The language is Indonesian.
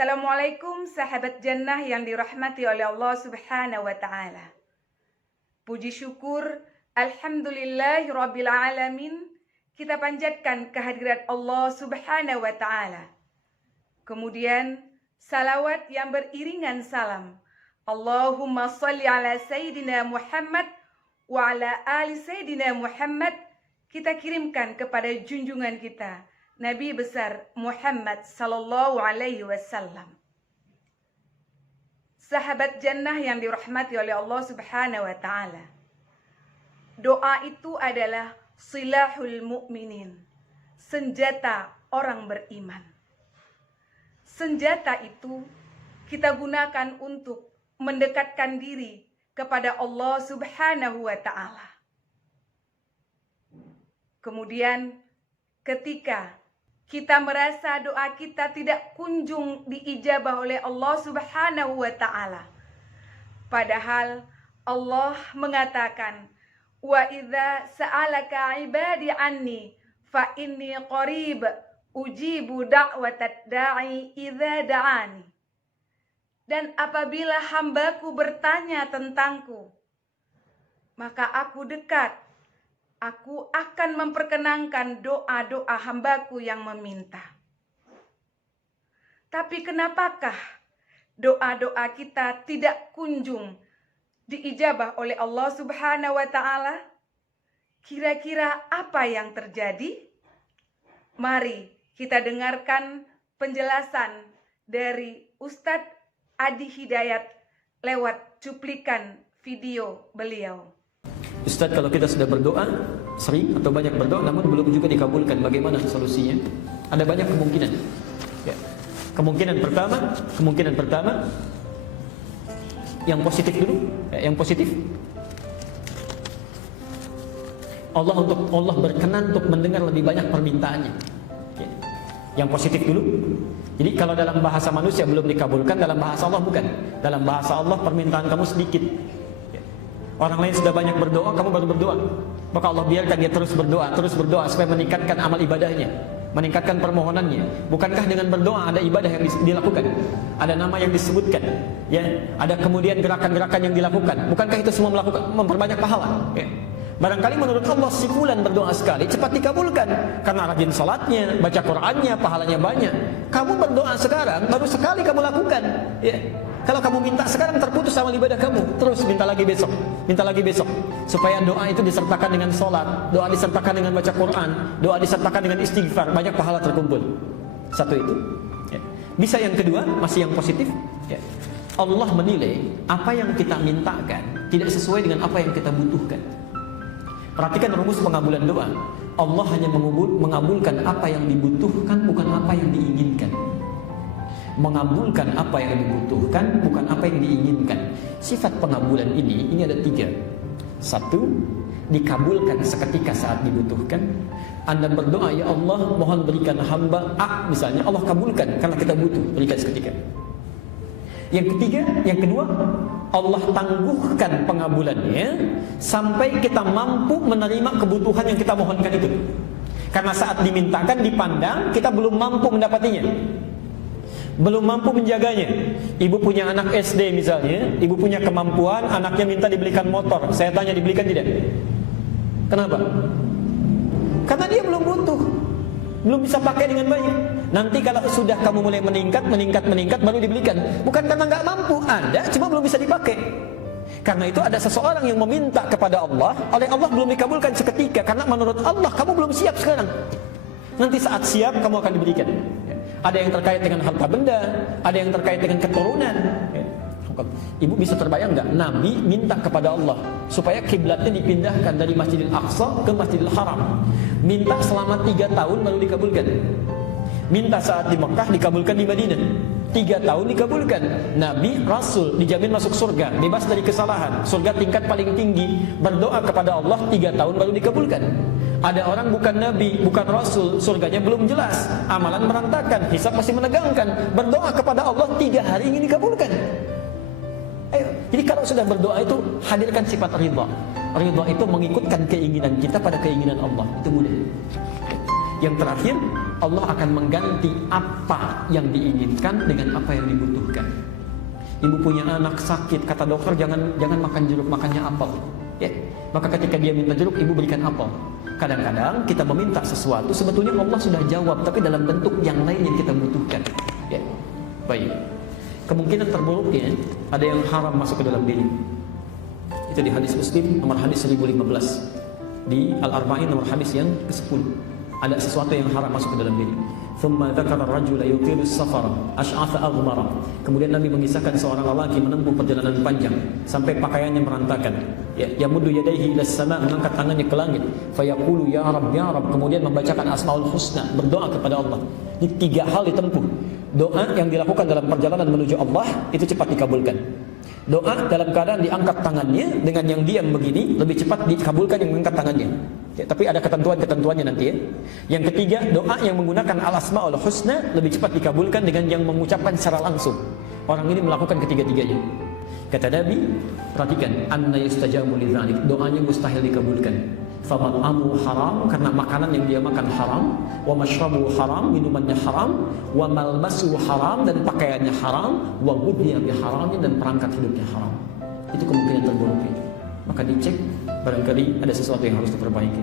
Assalamualaikum sahabat jannah yang dirahmati oleh Allah Subhanahu wa taala. Puji syukur alhamdulillahirabbil alamin kita panjatkan kehadirat Allah Subhanahu wa taala. Kemudian salawat yang beriringan salam. Allahumma shalli ala sayyidina Muhammad wa ala ali sayyidina Muhammad kita kirimkan kepada junjungan kita Nabi besar Muhammad sallallahu alaihi wasallam. Sahabat jannah yang dirahmati oleh Allah Subhanahu wa taala. Doa itu adalah silahul mukminin, senjata orang beriman. Senjata itu kita gunakan untuk mendekatkan diri kepada Allah Subhanahu wa taala. Kemudian ketika kita merasa doa kita tidak kunjung diijabah oleh Allah Subhanahu wa taala. Padahal Allah mengatakan, "Wa idza sa'alaka 'ibadi 'anni fa inni qarib ujibu da'watad da'i idza da'ani." Dan apabila hambaku bertanya tentangku, maka aku dekat. Aku akan memperkenankan doa-doa hambaku yang meminta. Tapi kenapakah doa-doa kita tidak kunjung diijabah oleh Allah Subhanahu wa taala? Kira-kira apa yang terjadi? Mari kita dengarkan penjelasan dari Ustadz Adi Hidayat lewat cuplikan video beliau. Ustaz, kalau kita sudah berdoa sering atau banyak berdoa namun belum juga dikabulkan, bagaimana solusinya? Ada banyak kemungkinan. Ya. Kemungkinan pertama yang positif dulu, yang positif. Allah berkenan untuk mendengar lebih banyak permintaannya. Ya. Yang positif dulu. Jadi kalau dalam bahasa manusia belum dikabulkan, dalam bahasa Allah bukan. Dalam bahasa Allah permintaan kamu sedikit. Orang lain sudah banyak berdoa, kamu baru berdoa. Maka Allah biarkan dia terus berdoa supaya meningkatkan amal ibadahnya, meningkatkan permohonannya. Bukankah dengan berdoa ada ibadah yang dilakukan? Ada nama yang disebutkan, ya. Ada kemudian gerakan-gerakan yang dilakukan. Bukankah itu semua memperbanyak pahala? Ya. Barangkali menurut Allah si fulan berdoa sekali cepat dikabulkan karena rajin salatnya, baca Qur'annya, pahalanya banyak. Kamu berdoa sekarang baru sekali kamu lakukan, ya. Kalau kamu minta sekarang terputus amal ibadah kamu, terus minta lagi besok, supaya doa itu disertakan dengan sholat, doa disertakan dengan baca Quran, doa disertakan dengan istighfar, banyak pahala terkumpul. Satu itu. Ya. Bisa yang kedua, masih yang positif. Ya. Allah menilai apa yang kita mintakan tidak sesuai dengan apa yang kita butuhkan. Perhatikan rumus pengabulan doa. Allah hanya mengabulkan apa yang dibutuhkan, bukan apa yang diinginkan. Mengabulkan apa yang dibutuhkan, bukan apa yang diinginkan. Sifat pengabulan ini ada 3. 1, dikabulkan seketika saat dibutuhkan. Anda berdoa, ya Allah mohon berikan hamba A misalnya, Allah kabulkan karena kita butuh, berikan seketika. Yang kedua, Allah tangguhkan pengabulannya sampai kita mampu menerima kebutuhan yang kita mohonkan itu. Karena saat dimintakan dipandang kita belum mampu mendapatinya, belum mampu menjaganya. Ibu punya anak SD misalnya, ibu punya kemampuan, anaknya minta dibelikan motor. Saya tanya, dibelikan tidak? Kenapa? Karena dia belum butuh, belum bisa pakai dengan baik. Nanti kalau sudah kamu mulai meningkat baru dibelikan. Bukan karena nggak mampu, ada cuma belum bisa dipakai. Karena itu ada seseorang yang meminta kepada Allah, oleh Allah belum dikabulkan seketika karena menurut Allah kamu belum siap sekarang. Nanti saat siap kamu akan diberikan. Ada yang terkait dengan harta benda, ada yang terkait dengan keturunan. Ibu bisa terbayang nggak? Nabi minta kepada Allah supaya kiblatnya dipindahkan dari Masjidil Aqsa ke Masjidil Haram. Minta selama 3 tahun baru dikabulkan. Minta saat di Mekah dikabulkan di Madinah. 3 tahun dikabulkan. Nabi, Rasul dijamin masuk surga, bebas dari kesalahan, surga tingkat paling tinggi. Berdoa kepada Allah 3 tahun baru dikabulkan. Ada orang bukan Nabi, bukan Rasul, surganya belum jelas, amalan berantakan, hisab masih menegangkan, berdoa kepada Allah 3 hari ingin dikabulkan. Ayo, jadi kalau sudah berdoa itu hadirkan sifat ridha. Ridha itu mengikutkan keinginan kita pada keinginan Allah, itu mudah. Yang terakhir, Allah akan mengganti apa yang diinginkan dengan apa yang dibutuhkan. Ibu punya anak sakit, kata dokter jangan makan jeruk, makannya apel. Ya, maka ketika dia minta jeruk, ibu berikan apel. Kadang-kadang kita meminta sesuatu, sebetulnya Allah sudah jawab, tapi dalam bentuk yang lain yang kita butuhkan. Ya, baik. Kemungkinan terburuknya ada yang haram masuk ke dalam diri. Itu di hadis Muslim nomor hadis 1015, di Al-Arba'in nomor hadis yang ke-10. Ada sesuatu yang haram masuk ke dalam diri. Thumma dzakara ar-rajula yutilu as-safara ash'atha aghbara. Kemudian Nabi mengisahkan seorang lelaki menempuh perjalanan panjang sampai pakaiannya merantakan. Ya, yamuddu yadayhi ila as-sama', mengangkat tangannya ke langit. Fayaqulu ya Rabb ya Rabb. Kemudian membacakan Asmaul Husna, berdoa kepada Allah. Ini 3 hal ditempuh. Doa yang dilakukan dalam perjalanan menuju Allah itu cepat dikabulkan. Doa dalam keadaan diangkat tangannya dengan yang diam begini lebih cepat dikabulkan yang mengangkat tangannya. Ya, tapi ada ketentuan-ketentuannya nanti ya. Yang ketiga, doa yang menggunakan al-asmaul husna lebih cepat dikabulkan dengan yang mengucapkan secara langsung. Orang ini melakukan ketiga-tiganya. Kata Nabi, perhatikan, anna yustajabu lidzalik, doanya mustahil dikabulkan. Famat'amu haram, karena makanan yang dia makan haram, wa mashrabu haram, minumannya haram, wa malbasu haram, dan pakaiannya haram, wa ghudhiya bi haramin, dan perangkat hidupnya haram. Itu kemungkinan terburuknya. Maka dicek, barangkali ada sesuatu yang harus diperbaiki.